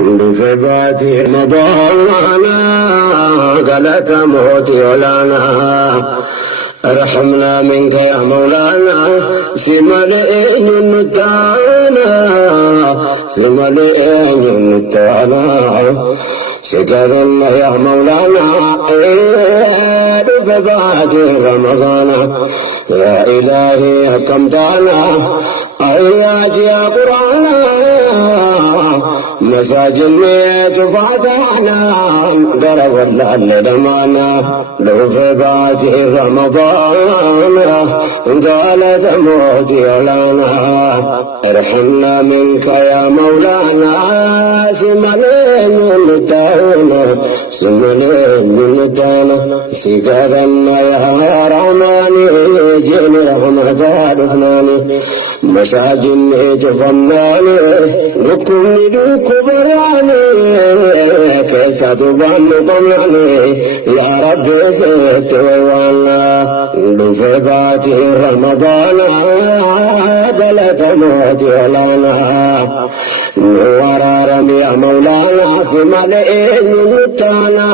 بثبات مضانا قالت موتي ولانا ارحمنا منك يا مولانا سمالين النتانا سمالين النتانا سكرنا يا مولانا بثبات رمضان يا إلهي حكمتنا أياك يا قرآن مساجني تفاتحنا قرب الله دمانا لو في بات رمضان قالت موتي لنا ارحمنا منك يا مولانا سملين نتانا سملين نتانا سكرنا يا رحماني جيني رحمة عرفناني مساجني تفناني ركني كبراني كيسة تبان طمعني يا رب زدت ويوانا بثبات رمضان بلت موتي لنا ورارم يا مولانا سمالين نتانا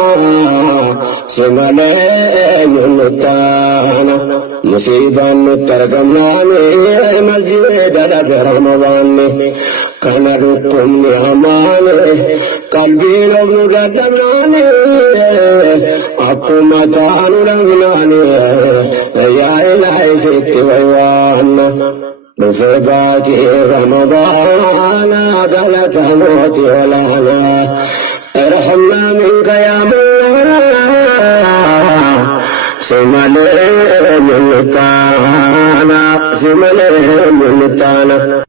سمالين نتانا مصيبة نتركمناني مسجد لك رمضان كان ركم نعماني قلبي لو قدمناني أقومتان لغناني يا إلهي ست ويوانا بثبات رمضان قالت موتي ولانا ارحمنا منك يا مولانا سمالين نتانا سمالين نتانا